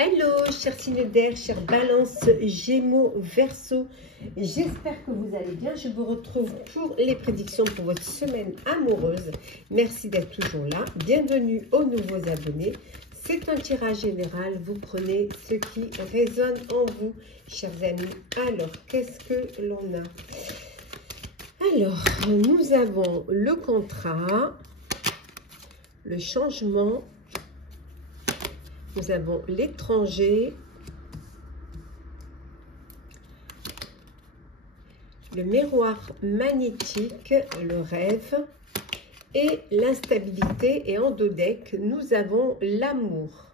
Hello, chers signes d'air, chers balances, gémeaux, verseaux. J'espère que vous allez bien. Je vous retrouve pour les prédictions pour votre semaine amoureuse. Merci d'être toujours là. Bienvenue aux nouveaux abonnés. C'est un tirage général. Vous prenez ce qui résonne en vous, chers amis. Alors, qu'est-ce que l'on a? Alors, nous avons le contrat, le changement. Nous avons l'étranger, le miroir magnétique, le rêve et l'instabilité. Et en dos deck, nous avons l'amour.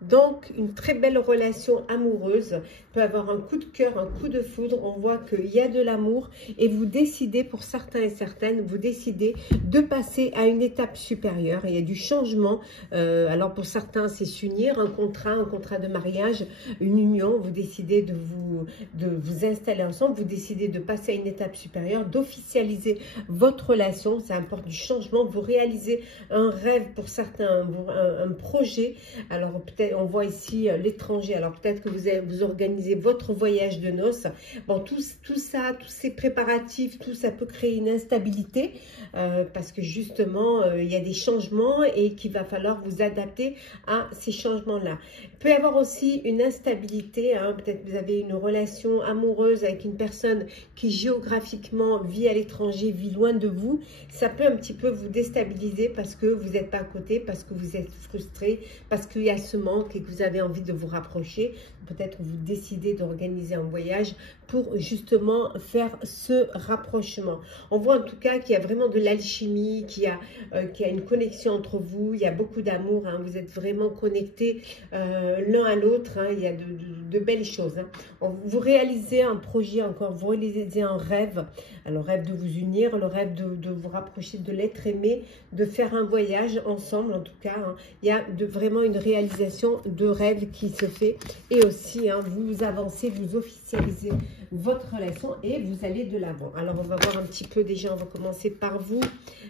Donc, une très belle relation amoureuse peut avoir un coup de cœur, un coup de foudre. On voit qu'il y a de l'amour et vous décidez, pour certains et certaines, vous décidez de passer à une étape supérieure. Il y a du changement. Alors, pour certains, c'est s'unir, un contrat de mariage, une union. Vous décidez de vous installer ensemble. Vous décidez de passer à une étape supérieure, d'officialiser votre relation. Ça apporte du changement. Vous réalisez un rêve pour certains, un projet. Alors, peut-être on voit ici l'étranger, alors peut-être que vous organisez votre voyage de noces. Bon, tout ça, tous ces préparatifs, tout ça peut créer une instabilité parce que justement, il y a des changements et qu'il va falloir vous adapter à ces changements-là. Il peut y avoir aussi une instabilité, hein, peut-être que vous avez une relation amoureuse avec une personne qui géographiquement vit à l'étranger, vit loin de vous. Ça peut un petit peu vous déstabiliser parce que vous n'êtes pas à côté, parce que vous êtes frustré, parce qu'il y a ce manque et que vous avez envie de vous rapprocher. Peut-être vous décidez d'organiser un voyage pour justement faire ce rapprochement. On voit en tout cas qu'il y a vraiment de l'alchimie, qu'il y a une connexion entre vous, il y a beaucoup d'amour, hein, vous êtes vraiment connectés l'un à l'autre, hein, il y a de belles choses. Hein. Vous réalisez un projet encore, vous réalisez un rêve, alors rêve de vous unir, le rêve de vous rapprocher de l'être aimé, de faire un voyage ensemble en tout cas. Hein. Il y a vraiment une réalisation de rêve qui se fait et aussi hein, vous avancez, vous officialisez votre relation et vous allez de l'avant. Alors on va voir un petit peu déjà, on va commencer par vous,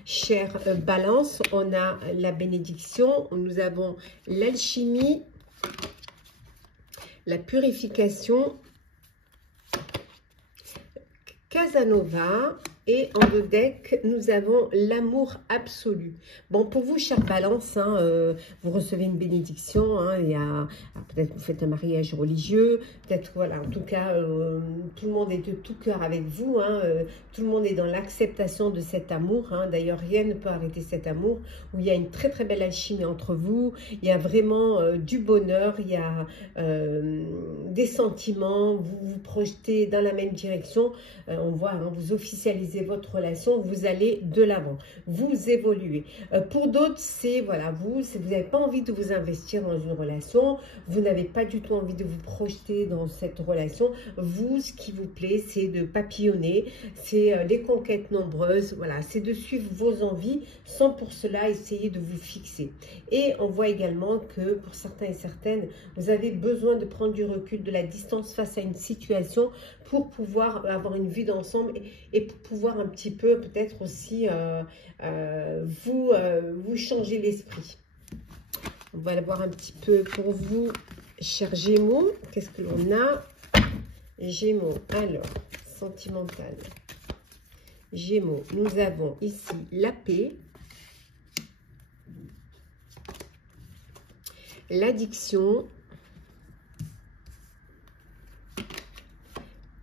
chère Balance. On a la bénédiction, nous avons l'alchimie, la purification, Casanova. Et en deux decks, nous avons l'amour absolu. Bon, pour vous, chère Balance, hein, vous recevez une bénédiction. Hein, peut-être que vous faites un mariage religieux. Peut-être, voilà, en tout cas, tout le monde est de tout cœur avec vous. Hein, tout le monde est dans l'acceptation de cet amour. Hein, d'ailleurs, rien ne peut arrêter cet amour. Où il y a une très, très belle alchimie entre vous. Il y a vraiment du bonheur. Il y a des sentiments. Vous vous projetez dans la même direction. On voit, hein, vous officialisez votre relation, vous allez de l'avant, vous évoluez. Pour d'autres, c'est voilà, vous n'avez pas envie de vous investir dans une relation, vous n'avez pas du tout envie de vous projeter dans cette relation. Vous, ce qui vous plaît, c'est de papillonner, c'est les conquêtes nombreuses, voilà, c'est de suivre vos envies sans pour cela essayer de vous fixer. Et on voit également que pour certains et certaines, vous avez besoin de prendre du recul, de la distance face à une situation pour pouvoir avoir une vue d'ensemble et pour pouvoir un petit peu peut-être aussi vous changer l'esprit. On va voir un petit peu pour vous, chers Gémeaux. Qu'est-ce que l'on a? Gémeaux, alors, sentimental. Gémeaux, nous avons ici la paix, l'addiction,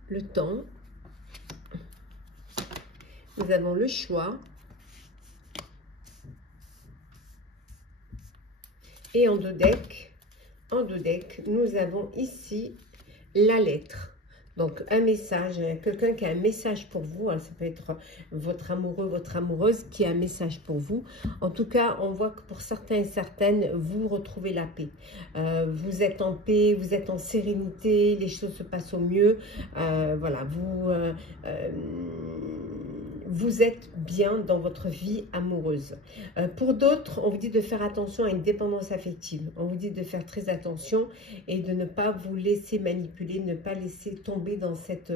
le temps, nous avons le choix et en deux decks, nous avons ici la lettre. Donc, un message, quelqu'un qui a un message pour vous, hein, ça peut être votre amoureux, votre amoureuse qui a un message pour vous. En tout cas, on voit que pour certains et certaines, vous retrouvez la paix. Vous êtes en paix, vous êtes en sérénité, les choses se passent au mieux. Voilà, vous êtes bien dans votre vie amoureuse. Pour d'autres, on vous dit de faire attention à une dépendance affective. On vous dit de faire très attention et de ne pas vous laisser manipuler, ne pas laisser tomber dans cette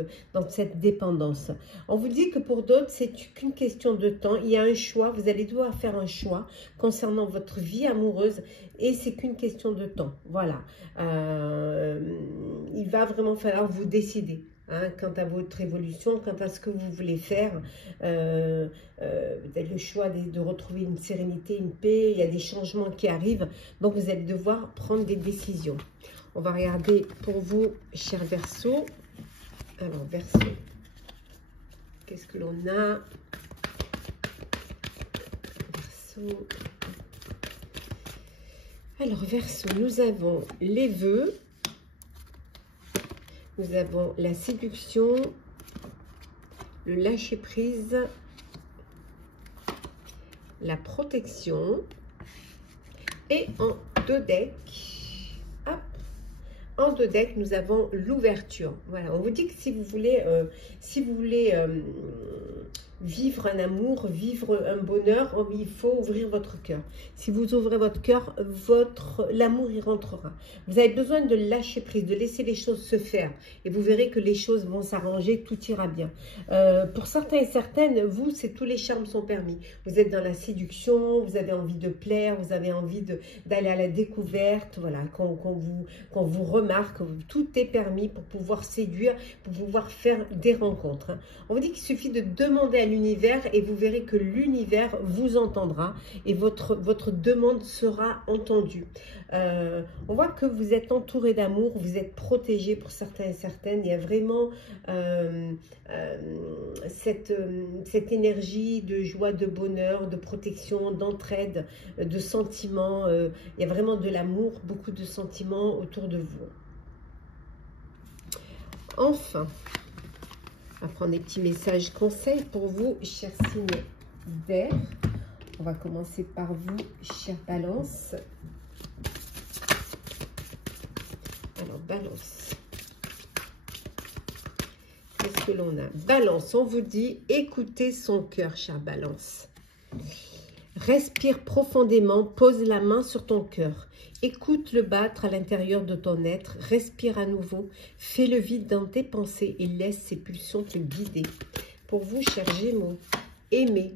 dépendance. On vous dit que pour d'autres, c'est qu'une question de temps. Il y a un choix, vous allez devoir faire un choix concernant votre vie amoureuse et c'est qu'une question de temps. Voilà. Il va vraiment falloir vous décider. Quant à votre évolution, quant à ce que vous voulez faire, peut-être le choix de retrouver une sérénité, une paix, il y a des changements qui arrivent, donc vous allez devoir prendre des décisions. On va regarder pour vous, chers Verseaux. Alors, Verseau, qu'est-ce que l'on a? Verseau. Alors, Verseau, nous avons les vœux. Nous avons la séduction, le lâcher-prise, la protection. Et en deux decks, hop, en deux decks, nous avons l'ouverture. Voilà, on vous dit que si vous voulez vivre un amour, vivre un bonheur, il faut ouvrir votre cœur. Si vous ouvrez votre cœur, l'amour y rentrera. Vous avez besoin de lâcher prise, de laisser les choses se faire. Et vous verrez que les choses vont s'arranger, tout ira bien. Pour certains et certaines, vous, tous les charmes sont permis. Vous êtes dans la séduction, vous avez envie de plaire, vous avez envie d'aller à la découverte, voilà, qu'on vous remarque, tout est permis pour pouvoir séduire, pour pouvoir faire des rencontres. On vous dit qu'il suffit de demander à l'univers et vous verrez que l'univers vous entendra et votre demande sera entendue. On voit que vous êtes entouré d'amour, vous êtes protégé pour certains et certaines. Il y a vraiment cette énergie de joie, de bonheur, de protection, d'entraide, de sentiments. Il y a vraiment de l'amour, beaucoup de sentiments autour de vous. Enfin, on va prendre des petits messages conseils pour vous, chers signes d'air. On va commencer par vous, chère Balance. Alors, Balance. Qu'est-ce que l'on a? Balance, on vous dit, écoutez son cœur, chère Balance. Respire profondément, pose la main sur ton cœur. Écoute-le battre à l'intérieur de ton être, respire à nouveau, fais le vide dans tes pensées et laisse ces pulsions te guider. Pour vous, chers Gémeaux, aimez.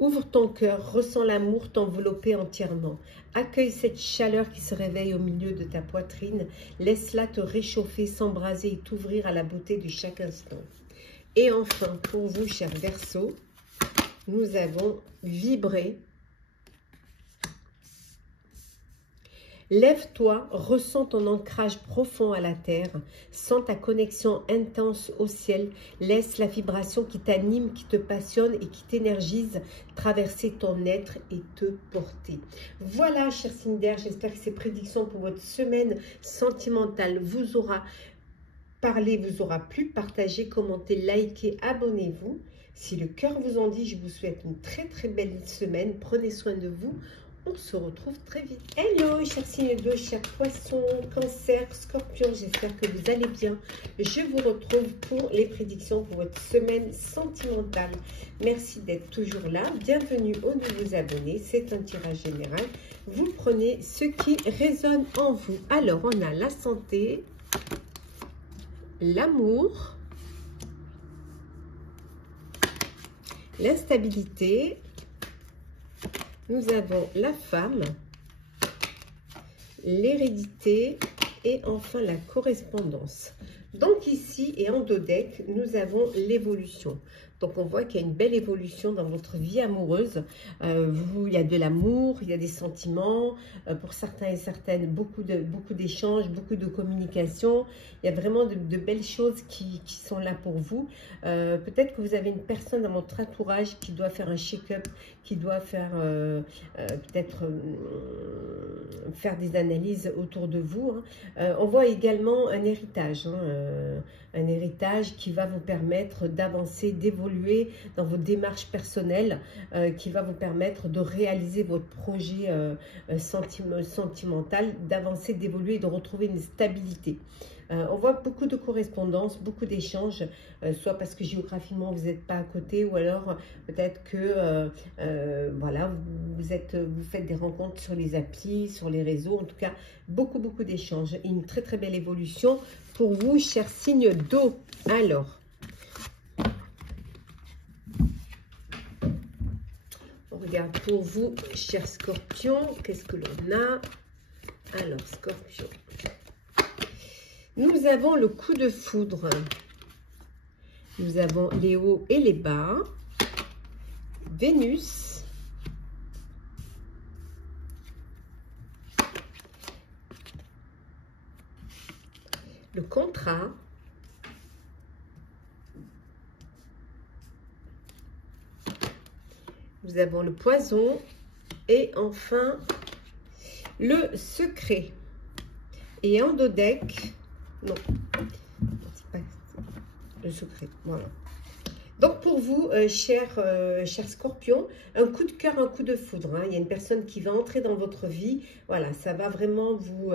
Ouvre ton cœur, ressens l'amour t'envelopper entièrement. Accueille cette chaleur qui se réveille au milieu de ta poitrine. Laisse-la te réchauffer, s'embraser et t'ouvrir à la beauté de chaque instant. Et enfin, pour vous, chers Verseaux, nous avons vibré. Lève-toi, ressens ton ancrage profond à la terre, sens ta connexion intense au ciel, laisse la vibration qui t'anime, qui te passionne et qui t'énergise traverser ton être et te porter. Voilà, chers signes d'air, j'espère que ces prédictions pour votre semaine sentimentale vous aura parlé, vous aura plu. Partagez, commentez, likez, abonnez-vous. Si le cœur vous en dit, je vous souhaite une très très belle semaine. Prenez soin de vous. On se retrouve très vite. Hello, chers signes d'eau, chers poissons, cancer, scorpion. J'espère que vous allez bien. Je vous retrouve pour les prédictions pour votre semaine sentimentale. Merci d'être toujours là. Bienvenue aux nouveaux abonnés. C'est un tirage général. Vous prenez ce qui résonne en vous. Alors, on a la santé, l'amour, l'instabilité. Nous avons la femme, l'hérédité et enfin la correspondance. Donc ici et en deux decks, nous avons l'évolution. Donc on voit qu'il y a une belle évolution dans votre vie amoureuse. Il y a de l'amour, il y a des sentiments. Pour certains et certaines, beaucoup d'échanges, beaucoup de communication. Il y a vraiment de belles choses qui sont là pour vous. Peut-être que vous avez une personne dans votre entourage qui doit faire un check-up, qui doit faire peut-être faire des analyses autour de vous. On voit également un héritage. Un héritage qui va vous permettre d'avancer, d'évoluer dans vos démarches personnelles, qui va vous permettre de réaliser votre projet sentimental, d'avancer, d'évoluer et de retrouver une stabilité. On voit beaucoup de correspondances, beaucoup d'échanges, soit parce que géographiquement vous n'êtes pas à côté, ou alors peut-être que voilà, vous faites des rencontres sur les applis, sur les réseaux. En tout cas, beaucoup d'échanges. Une très très belle évolution pour vous, chers signes d'eau. Alors, on regarde pour vous, chers scorpions, qu'est-ce que l'on a? Alors, scorpion. Nous avons le coup de foudre. Nous avons les hauts et les bas. Vénus. Le contrat. Nous avons le poison. Et enfin, le secret. Et en dos deck, non, c'est pas le secret, voilà. Donc pour vous, chers scorpions, un coup de cœur, un coup de foudre. Hein. Il y a une personne qui va entrer dans votre vie. Voilà, ça va vraiment vous,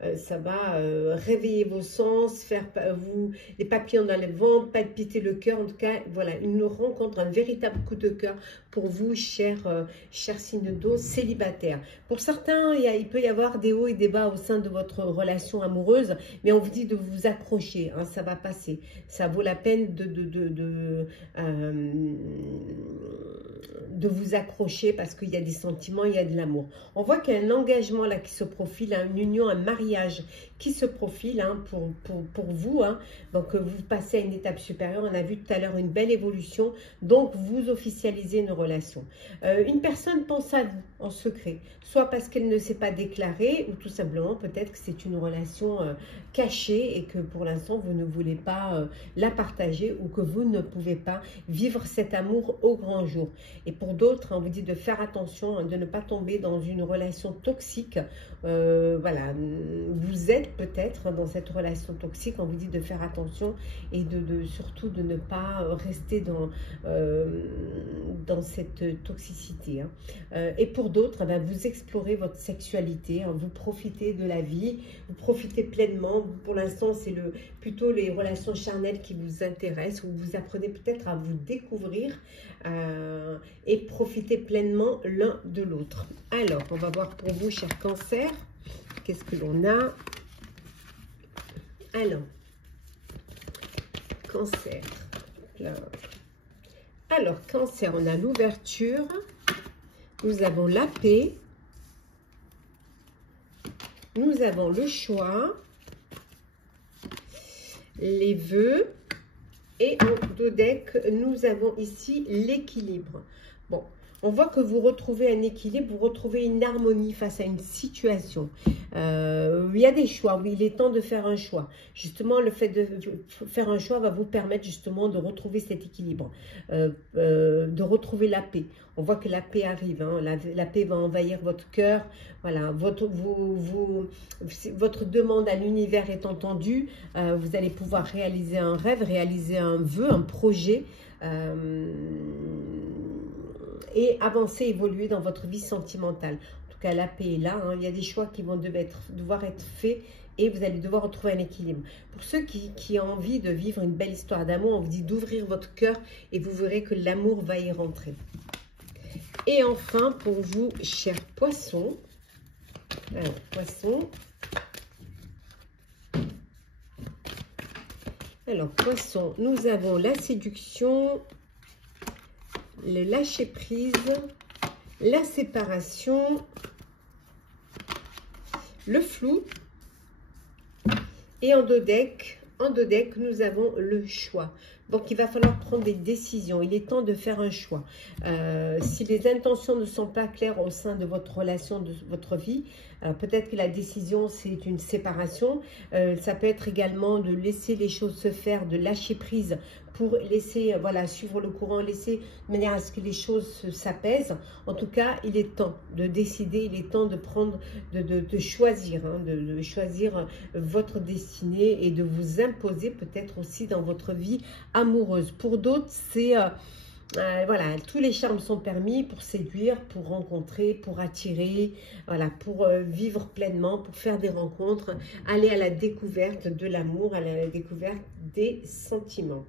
réveiller vos sens, faire vous les papillons dans le ventre, palpiter le cœur. En tout cas, voilà, une rencontre, un véritable coup de cœur pour vous, chers signes d'eau célibataires. Pour certains, il peut y avoir des hauts et des bas au sein de votre relation amoureuse, mais on vous dit de vous accrocher. Hein, ça va passer. Ça vaut la peine de vous accrocher parce qu'il y a des sentiments, il y a de l'amour. On voit qu'il y a un engagement là qui se profile, hein, une union, un mariage qui se profile hein, pour vous. Hein. Donc, vous passez à une étape supérieure. On a vu tout à l'heure une belle évolution. Donc, vous officialisez une relation. Une personne pense à vous en secret, soit parce qu'elle ne s'est pas déclarée ou tout simplement peut-être que c'est une relation cachée et que pour l'instant, vous ne voulez pas la partager ou que vous ne pouvez pas vivre cet amour au grand jour. Et pour d'autres, on vous dit de faire attention, hein, de ne pas tomber dans une relation toxique. Voilà, vous êtes peut-être dans cette relation toxique, on vous dit de faire attention et surtout de ne pas rester dans cette toxicité. Hein. Et pour d'autres, ben, vous explorez votre sexualité, hein, vous profitez de la vie, vous profitez pleinement. Pour l'instant, c'est plutôt les relations charnelles qui vous intéressent, où vous apprenez peut-être à vous découvrir et profiter pleinement l'un de l'autre. Alors, on va voir pour vous, chers cancers, qu'est-ce que l'on a? Alors, cancer. Alors, cancer, on a l'ouverture, nous avons la paix, nous avons le choix, les vœux, et en dos deck, nous avons ici l'équilibre. Bon, on voit que vous retrouvez un équilibre, vous retrouvez une harmonie face à une situation. Il y a des choix, oui, il est temps de faire un choix. Justement, le fait de faire un choix va vous permettre justement de retrouver cet équilibre, de retrouver la paix. On voit que la paix arrive, hein, la paix va envahir votre cœur. Voilà, votre demande à l'univers est entendue. Vous allez pouvoir réaliser un rêve, réaliser un vœu, un projet. Et avancer, évoluer dans votre vie sentimentale. En tout cas, la paix est là. Hein. Il y a des choix qui vont devoir être faits et vous allez devoir retrouver un équilibre. Pour ceux qui ont envie de vivre une belle histoire d'amour, on vous dit d'ouvrir votre cœur et vous verrez que l'amour va y rentrer. Et enfin, pour vous, chers poissons, alors, poissons. Alors, poissons, nous avons la séduction, le lâcher prise, la séparation, le flou et en dos deck, nous avons le choix. Donc, il va falloir prendre des décisions. Il est temps de faire un choix. Si les intentions ne sont pas claires au sein de votre relation, de votre vie, peut-être que la décision, c'est une séparation. Ça peut être également de laisser les choses se faire, de lâcher prise pour laisser, voilà, suivre le courant, laisser de manière à ce que les choses s'apaisent. En tout cas, il est temps de décider, il est temps de prendre, de choisir, hein, de choisir votre destinée et de vous imposer peut-être aussi dans votre vie amoureuse. Pour d'autres, c'est Voilà, tous les charmes sont permis pour séduire, pour rencontrer, pour attirer, voilà, pour vivre pleinement, pour faire des rencontres, aller à la découverte de l'amour, aller à la découverte des sentiments.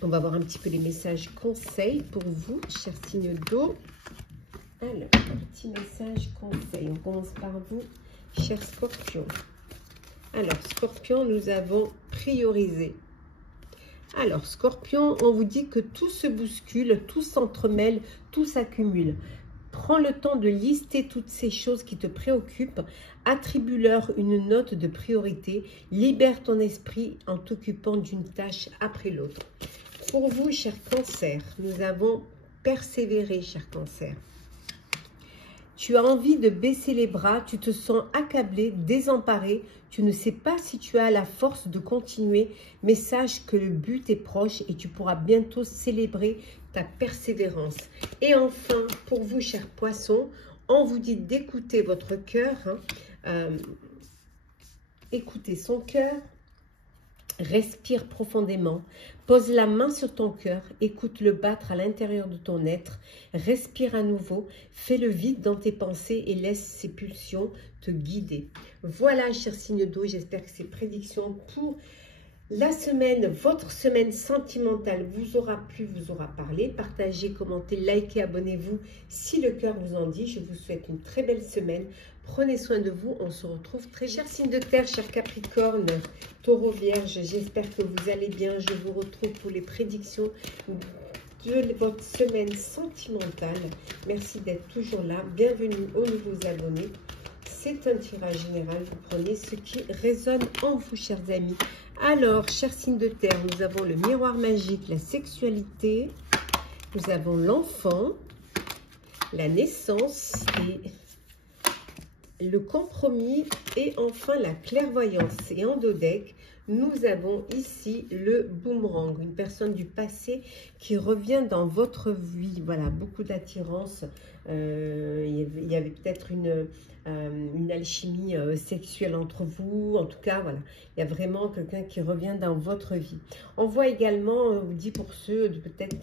On va voir un petit peu les messages conseils pour vous, chers signes d'eau. Alors, petit message conseil. On commence par vous, chers scorpions. Alors, scorpion, nous avons priorisé. Alors, Scorpion, on vous dit que tout se bouscule, tout s'entremêle, tout s'accumule. Prends le temps de lister toutes ces choses qui te préoccupent, attribue-leur une note de priorité, libère ton esprit en t'occupant d'une tâche après l'autre. Pour vous, cher Cancer, nous avons persévéré, cher Cancer. Tu as envie de baisser les bras, tu te sens accablé, désemparé, tu ne sais pas si tu as la force de continuer, mais sache que le but est proche et tu pourras bientôt célébrer ta persévérance. Et enfin, pour vous, chers poissons, on vous dit d'écouter votre cœur, écoutez son cœur. Respire profondément, pose la main sur ton cœur, écoute-le battre à l'intérieur de ton être, respire à nouveau, fais le vide dans tes pensées et laisse ces pulsions te guider. Voilà, chers signes d'eau, j'espère que ces prédictions pour la semaine, votre semaine sentimentale vous aura plu, vous aura parlé. Partagez, commentez, likez, abonnez-vous si le cœur vous en dit. Je vous souhaite une très belle semaine. Prenez soin de vous. On se retrouve très chers signes de terre, chers Capricorne, Taureau, Vierge. J'espère que vous allez bien. Je vous retrouve pour les prédictions de votre semaine sentimentale. Merci d'être toujours là. Bienvenue aux nouveaux abonnés. C'est un tirage général. Vous prenez ce qui résonne en vous, chers amis. Alors, chers signes de terre, nous avons le miroir magique, la sexualité. Nous avons l'enfant, la naissance et le compromis. Et enfin, la clairvoyance. Et en dos deck, nous avons ici le boomerang, une personne du passé qui revient dans votre vie. Voilà, beaucoup d'attirance. Il y avait peut-être une alchimie sexuelle entre vous. En tout cas, voilà, il y a vraiment quelqu'un qui revient dans votre vie. On voit également, on vous dit pour ceux peut-être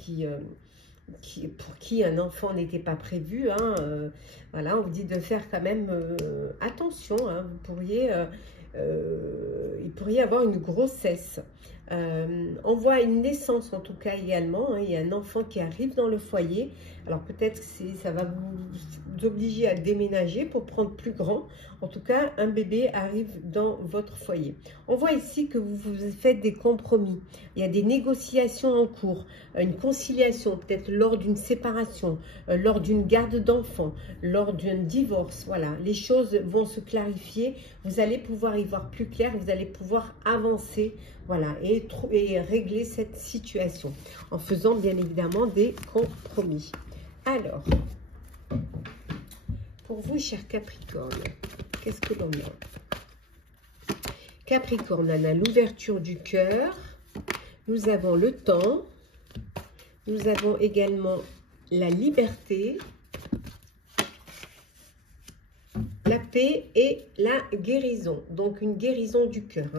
pour qui un enfant n'était pas prévu, voilà, on vous dit de faire quand même attention, vous pourriez... il pourrait y avoir une grossesse. On voit une naissance en tout cas également. Il y a un enfant qui arrive dans le foyer. Alors peut-être que ça va vous obliger à déménager pour prendre plus grand. En tout cas, un bébé arrive dans votre foyer. On voit ici que vous faites des compromis. Il y a des négociations en cours, une conciliation, peut-être lors d'une séparation, lors d'une garde d'enfants, lors d'un divorce. Voilà, les choses vont se clarifier. Vous allez pouvoir y voir plus clair, vous allez pouvoir avancer, voilà, et régler cette situation en faisant bien évidemment des compromis. Alors, pour vous, chers Capricorne, qu'est-ce que l'on a? Capricorne, on a l'ouverture du cœur, nous avons le temps, nous avons également la liberté, la paix et la guérison. Donc une guérison du cœur.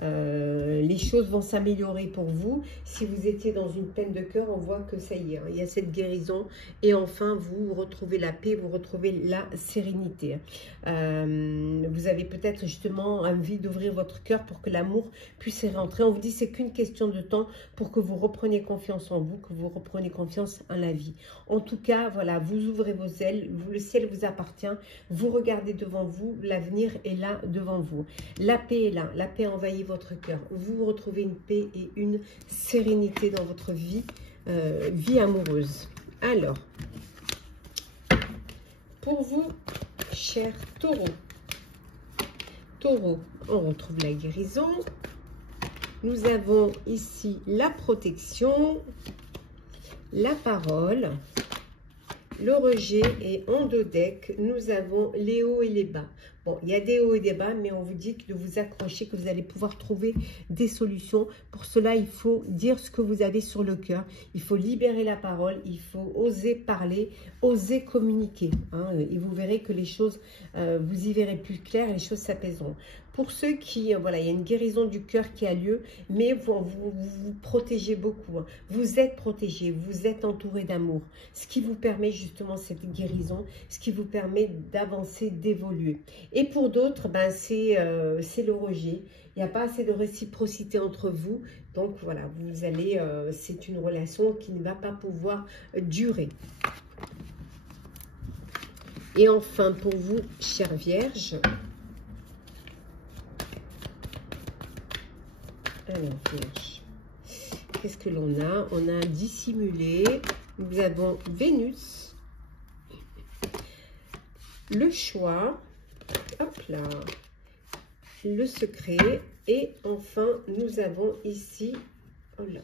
Les choses vont s'améliorer pour vous. Si vous étiez dans une peine de cœur, on voit que ça y est, il y a cette guérison. Et enfin, vous retrouvez la paix, vous retrouvez la sérénité. Vous avez peut-être justement envie d'ouvrir votre cœur pour que l'amour puisse y rentrer. On vous dit c'est qu'une question de temps pour que vous repreniez confiance en vous, que vous repreniez confiance en la vie. En tout cas, voilà, vous ouvrez vos ailes, le ciel vous appartient, vous regardez devant vous, l'avenir est là devant vous. La paix est là, la paix envahit votre cœur. Vous retrouvez une paix et une sérénité dans votre vie, vie amoureuse. Alors, pour vous, chers taureaux, on retrouve la guérison. Nous avons ici la protection, la parole, le rejet et en dos deck, nous avons les hauts et les bas. Bon, il y a des hauts et des bas, mais on vous dit de vous accrocher, que vous allez pouvoir trouver des solutions. Pour cela, il faut dire ce que vous avez sur le cœur. Il faut libérer la parole, il faut oser parler, oser communiquer. Hein, et vous verrez que les choses, vous y verrez plus clair et les choses s'apaiseront. Pour ceux qui, voilà, il y a une guérison du cœur qui a lieu, mais vous protégez beaucoup. Hein. Vous êtes protégé, vous êtes entouré d'amour. Ce qui vous permet justement cette guérison, ce qui vous permet d'avancer, d'évoluer. Et pour d'autres, ben, c'est le rejet. Il n'y a pas assez de réciprocité entre vous. Donc voilà, vous allez, c'est une relation qui ne va pas pouvoir durer. Et enfin, pour vous, chère Vierge, alors Vierge, qu'est-ce que l'on a? On a un dissimulé, nous avons Vénus, le choix, hop là, le secret, et enfin, nous avons ici, oh là,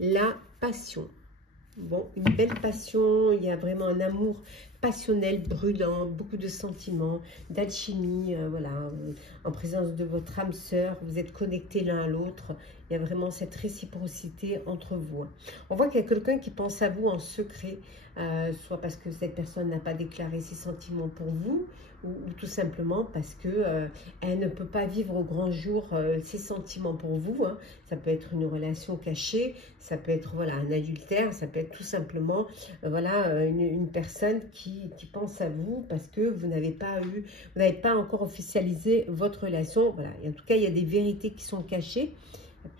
la passion. Bon, une belle passion, il y a vraiment un amour passionnel, brûlant, beaucoup de sentiments, d'alchimie, voilà, en présence de votre âme sœur, vous êtes connectés l'un à l'autre, il y a vraiment cette réciprocité entre vous. On voit qu'il y a quelqu'un qui pense à vous en secret, soit parce que cette personne n'a pas déclaré ses sentiments pour vous, ou tout simplement parce que elle ne peut pas vivre au grand jour ses sentiments pour vous. Hein. Ça peut être une relation cachée, ça peut être voilà, un adultère, ça peut être tout simplement voilà, une personne qui pense à vous parce que vous n'avez pas encore officialisé votre relation. Voilà. Et en tout cas, il y a des vérités qui sont cachées.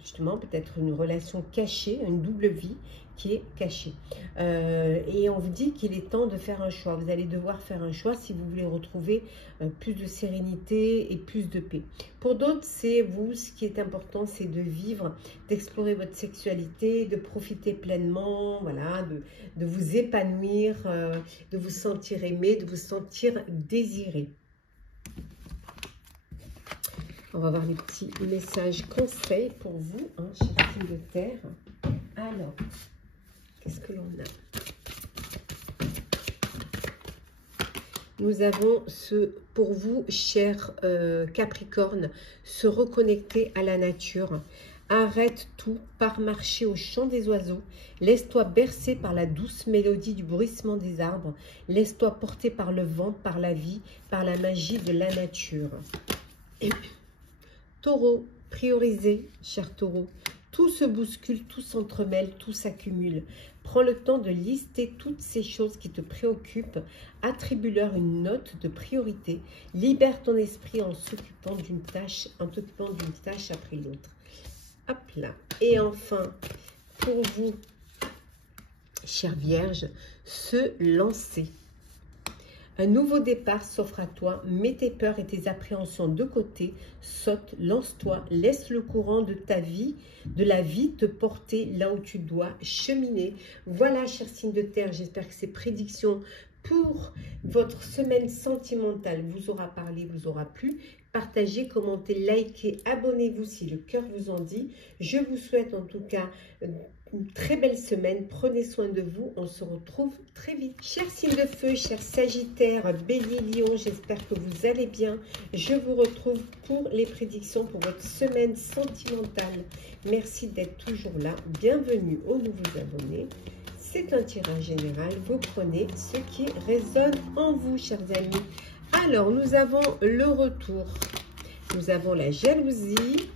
Justement, peut-être une relation cachée, une double vie qui est cachée. Et on vous dit qu'il est temps de faire un choix. Vous allez devoir faire un choix si vous voulez retrouver plus de sérénité et plus de paix. Pour d'autres, c'est vous, ce qui est important, c'est de vivre, d'explorer votre sexualité, de profiter pleinement, voilà, de vous épanouir, de vous sentir aimé, de vous sentir désiré. On va voir les petits messages conseils pour vous, hein, chers signes de terre. Alors, qu'est-ce que l'on a? Nous avons pour vous, chers Capricorne, se reconnecter à la nature. Arrête tout, pars marcher au chant des oiseaux. Laisse-toi bercer par la douce mélodie du bruissement des arbres. Laisse-toi porter par le vent, par la vie, par la magie de la nature. Taureau, priorisez, cher taureau. Tout se bouscule, tout s'entremêle, tout s'accumule. Prends le temps de lister toutes ces choses qui te préoccupent. Attribue-leur une note de priorité. Libère ton esprit en s'occupant d'une tâche, après l'autre. Hop là. Et enfin, pour vous, chère Vierge, se lancer. Un nouveau départ s'offre à toi, mets tes peurs et tes appréhensions de côté, saute, lance-toi, laisse le courant de ta vie, de la vie te porter là où tu dois cheminer. Voilà, chers signes de terre, j'espère que ces prédictions pour votre semaine sentimentale vous aura parlé, vous aura plu. Partagez, commentez, likez, abonnez-vous si le cœur vous en dit. Je vous souhaite en tout cas une très belle semaine. Prenez soin de vous. On se retrouve très vite. Chers signes de feu, chers Sagittaires, Bélier, Lion, j'espère que vous allez bien. Je vous retrouve pour les prédictions pour votre semaine sentimentale. Merci d'être toujours là. Bienvenue aux nouveaux abonnés. C'est un tirage général. Vous prenez ce qui résonne en vous, chers amis. Alors, nous avons le retour. Nous avons la jalousie,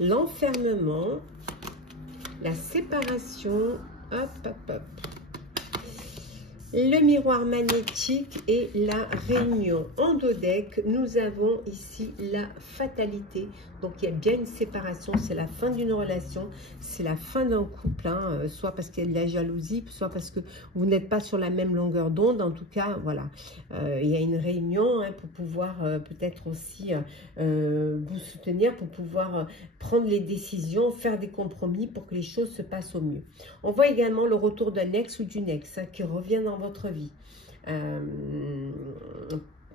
l'enfermement, la séparation, hop, hop, hop. Le miroir magnétique et la réunion. En dos deck, nous avons ici la fatalité. Donc, il y a bien une séparation, c'est la fin d'une relation, c'est la fin d'un couple, hein, soit parce qu'il y a de la jalousie, soit parce que vous n'êtes pas sur la même longueur d'onde. En tout cas, voilà, il y a une réunion hein, pour pouvoir peut-être aussi vous soutenir, pour pouvoir prendre les décisions, faire des compromis pour que les choses se passent au mieux. On voit également le retour d'un ex ou d'une ex hein, qui revient dans votre vie.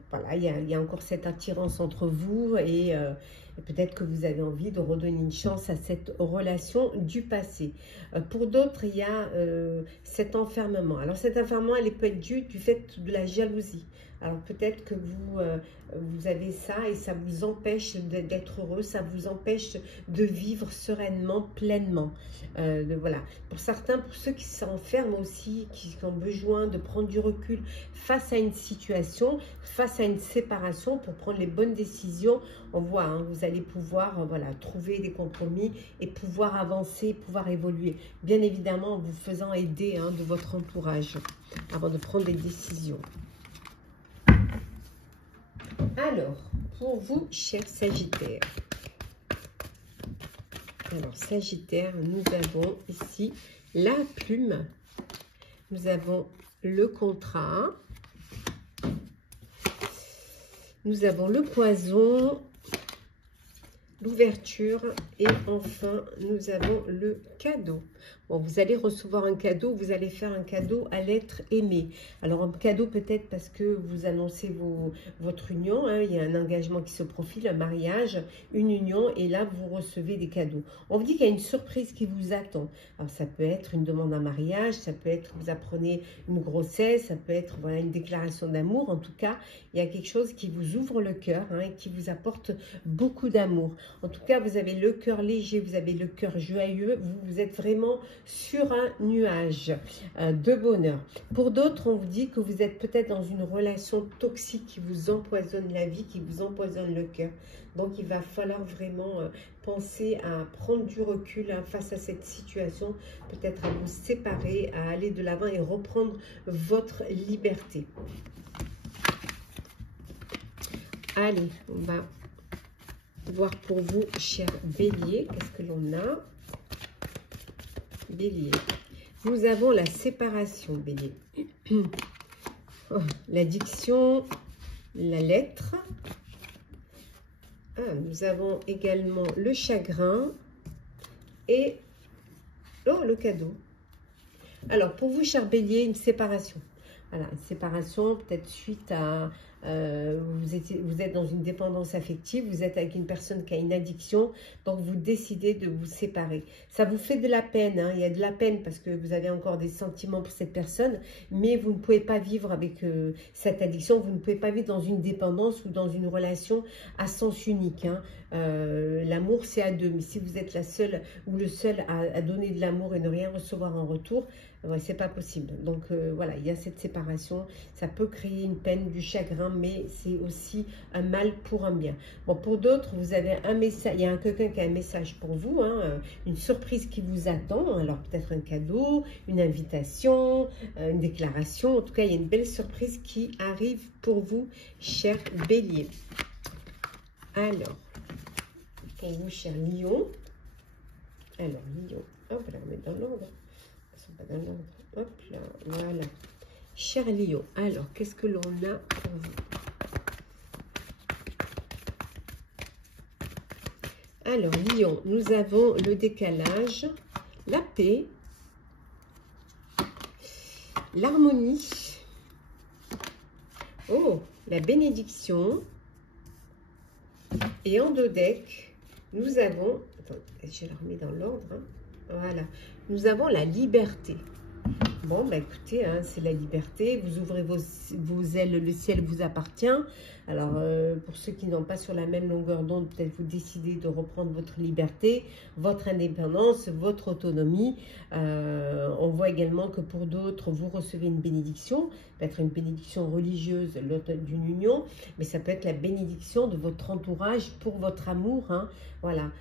Voilà, il y a encore cette attirance entre vous et Et peut-être que vous avez envie de redonner une chance à cette relation du passé. Pour d'autres, il y a cet enfermement. Alors cet enfermement, elle peut être due du fait de la jalousie. Alors peut-être que vous avez ça et ça vous empêche d'être heureux, ça vous empêche de vivre sereinement, pleinement. Voilà. Pour certains, pour ceux qui s'enferment aussi, qui ont besoin de prendre du recul face à une situation, face à une séparation pour prendre les bonnes décisions, on voit, hein, vous allez pouvoir voilà, trouver des compromis et pouvoir avancer, pouvoir évoluer. Bien évidemment, en vous faisant aider hein, de votre entourage avant de prendre des décisions. Alors, pour vous, chers Sagittaires. Alors, Sagittaire, nous avons ici la plume. Nous avons le contrat. Nous avons le poison, l'ouverture et enfin, nous avons le cadeau. Bon, vous allez recevoir un cadeau, vous allez faire un cadeau à l'être aimé. Alors, un cadeau peut-être parce que vous annoncez votre union, hein, il y a un engagement qui se profile, un mariage, une union, et là, vous recevez des cadeaux. On vous dit qu'il y a une surprise qui vous attend. Alors, ça peut être une demande en mariage, ça peut être vous apprenez une grossesse, ça peut être voilà, une déclaration d'amour. En tout cas, il y a quelque chose qui vous ouvre le cœur hein, et qui vous apporte beaucoup d'amour. En tout cas, vous avez le cœur léger, vous avez le cœur joyeux, vous êtes vraiment sur un nuage de bonheur. Pour d'autres, on vous dit que vous êtes peut-être dans une relation toxique qui vous empoisonne la vie, qui vous empoisonne le cœur. Donc, il va falloir vraiment penser à prendre du recul hein, face à cette situation, peut-être à vous séparer, à aller de l'avant et reprendre votre liberté. Allez, on va voir pour vous, cher Bélier, qu'est-ce que l'on a? Bélier. Nous avons la séparation, Bélier. Oh, l'addiction, la lettre. Ah, nous avons également le chagrin et oh, le cadeau. Alors, pour vous, cher Bélier, une séparation. Voilà, une séparation peut-être suite à... vous êtes dans une dépendance affective, vous êtes avec une personne qui a une addiction, donc vous décidez de vous séparer. Ça vous fait de la peine, hein, il y a de la peine parce que vous avez encore des sentiments pour cette personne, mais vous ne pouvez pas vivre avec cette addiction, vous ne pouvez pas vivre dans une dépendance ou dans une relation à sens unique. Hein. L'amour, c'est à deux, mais si vous êtes la seule ou le seul à donner de l'amour et ne rien recevoir en retour, ouais, c'est pas possible. Donc voilà, il y a cette séparation, ça peut créer une peine, du chagrin, mais c'est aussi un mal pour un bien. Bon, pour d'autres, vous avez un message, il y a quelqu'un qui a un message pour vous, hein, une surprise qui vous attend, alors peut-être un cadeau, une invitation, une déclaration, en tout cas, il y a une belle surprise qui arrive pour vous, cher Bélier. Alors, pour vous, cher Lion, alors, Lion, hop, on va remettre dans l'ordre. Pas dans l'ordre. Hop là, voilà. Cher Lion, alors, qu'est-ce que l'on a pour vous? Alors, Lion, nous avons le décalage, la paix, l'harmonie, oh, la bénédiction, et en deux decks, nous avons, attends, je la remets dans l'ordre, hein. Voilà, nous avons la liberté. Bon, bah écoutez, hein, c'est la liberté. Vous ouvrez vos ailes, le ciel vous appartient. Alors, pour ceux qui n'ont pas sur la même longueur d'onde, peut-être vous décidez de reprendre votre liberté, votre indépendance, votre autonomie. On voit également que pour d'autres, vous recevez une bénédiction. Peut-être une bénédiction religieuse, l'autre d'une union, mais ça peut être la bénédiction de votre entourage pour votre amour. Hein, voilà,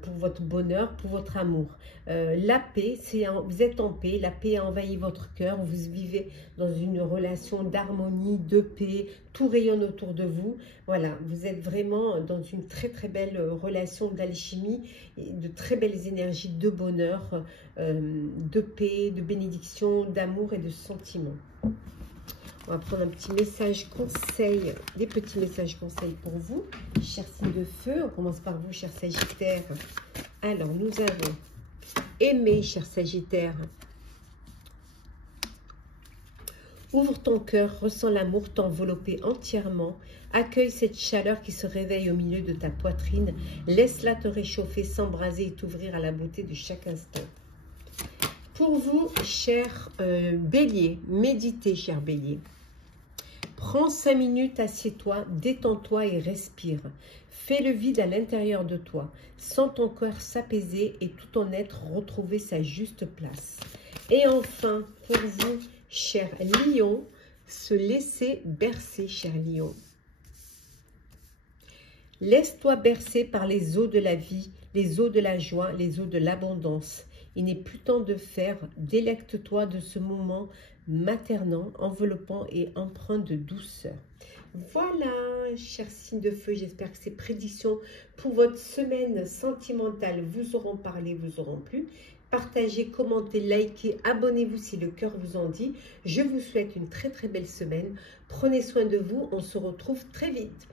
pour votre bonheur, pour votre amour. La paix, vous êtes en paix, la paix a envahi votre cœur, vous vivez dans une relation d'harmonie, de paix, tout rayonne autour de vous. Voilà, vous êtes vraiment dans une très très belle relation d'alchimie, de très belles énergies de bonheur, de paix, de bénédiction, d'amour et de sentiments. On va prendre un petit message conseil, des petits messages conseils pour vous, chers signes de feu. On commence par vous, chers Sagittaires. Alors, nous avons aimé, chers Sagittaires. Ouvre ton cœur, ressens l'amour t'envelopper entièrement. Accueille cette chaleur qui se réveille au milieu de ta poitrine. Laisse-la te réchauffer, s'embraser et t'ouvrir à la beauté de chaque instant. Pour vous, cher Bélier, méditez, cher Bélier. Prends 5 minutes, assieds-toi, détends-toi et respire. Fais le vide à l'intérieur de toi. Sens ton cœur s'apaiser et tout ton être retrouver sa juste place. Et enfin, pour vous, cher Lion, se laisser bercer, cher Lion. Laisse-toi bercer par les eaux de la vie, les eaux de la joie, les eaux de l'abondance. Il n'est plus temps de faire, délecte-toi de ce moment maternant, enveloppant et empreint de douceur. Voilà, chers signes de feu, j'espère que ces prédictions pour votre semaine sentimentale vous auront parlé, vous auront plu. Partagez, commentez, likez, abonnez-vous si le cœur vous en dit. Je vous souhaite une très très belle semaine. Prenez soin de vous, on se retrouve très vite.